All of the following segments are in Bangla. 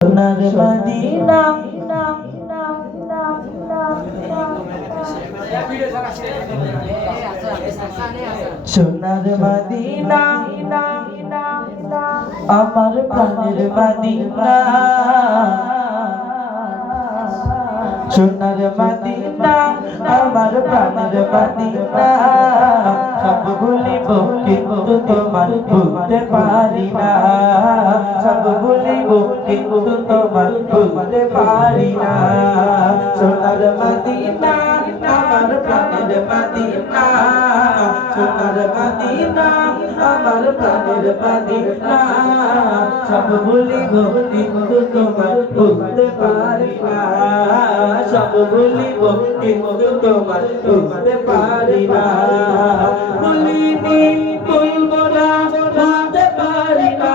সোনার মদিনা সোনার মদিনা আমার প্রাণের মদিনা সোনার মদিনা আমার প্রাণের মদিনা সব ভুলিব কিন্তু তোমার ভুলতে পারি না সব ভুলিব কিন্তু তোমার ভুলতে পারি না সোনার মদিনা আমার প্রাণের মদিনা সোনার মদিনা আমার প্রাণের মদিনা সব ভুলিব কিন্তু তোমার ভুলতে পারি না সব ভুলিব কিন্তু তোমার ভুলতে পারি না ভুলিনি ভুলবো না ভুলতে পারি না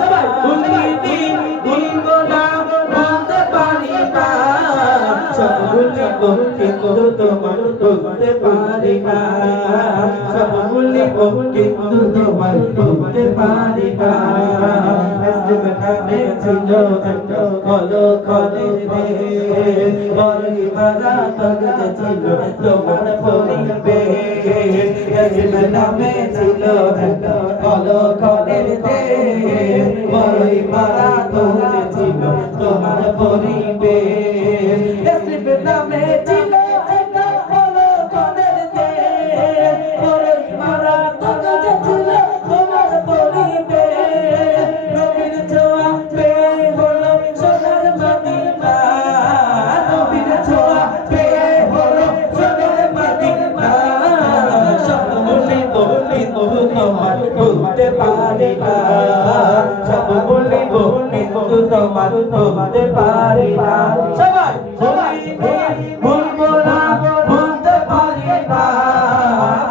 সবাই ভুলিনি ভুলবো না ভুলতে পারি না সব ভুলিব কিন্তু তোমার ভুলতে পারি না সব ভুলিব কিন্তু তোমার ভুলতে পারি না ছিল কলো কলে রে বড়ই মারা তগজ ছিল তোমার পরিবে নামে ছিল কলো কলে রে বড়ই মারা তগজ ছিল তোমার পরিবে নামে ছিল ভুলতে পারি না সব বলিব কিন্তু তোমার ভুলতে পারি না সবাই ভুলবো না ভুলতে পারি না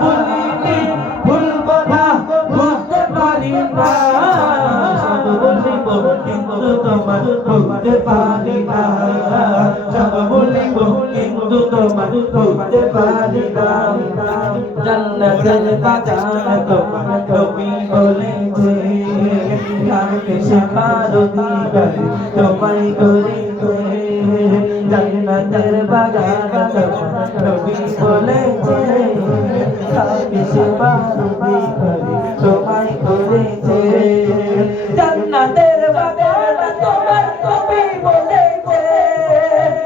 ভুলিনি ভুলবো না ভুলতে পারি না সব বলিব কিন্তু তোমার ভুলতে পারি না সব বলিব কিন্তু তোমার ভুলতে পারি না জান্নাতের বাগান তোমার নবী বলেছে কাকে সেবারতি করে তোমায় করেছে জান্নাতের বাগান তোমার নবী বলেছে কাকে সেবারতি করে তোমায় করেছে জান্নাতের বাগান তোমার নবী বলেছে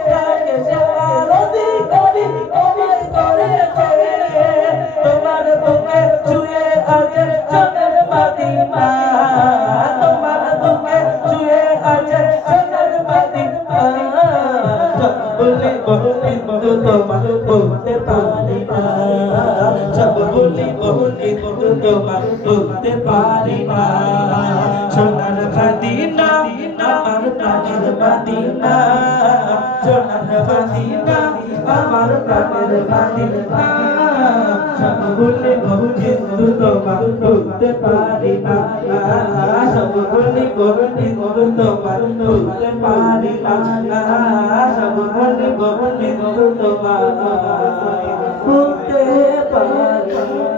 কাকে সেবারতি করে তোমায় করেছে তোমার বুকে ছুঁয়ে আছে সোনার মদিনা তোমার বুকে ছুঁয়ে আছে সোনার মদিনা সব বলিব কিন্তু তোমার বলতে পারি না সব বলিব কিন্তু তোমার বলতে পারি না সোনার মদিনা আমার প্রাণের মদিনা সোনার মদিনা আমার প্রাণের মদিনা সব ভুলিব কিন্তু তোমার ভুলতে পারি না সব ভুলিব কিন্তু তোমার ভুলতে পারি না সব ভুলিব কিন্তু তোমার ভুলতে পারি না।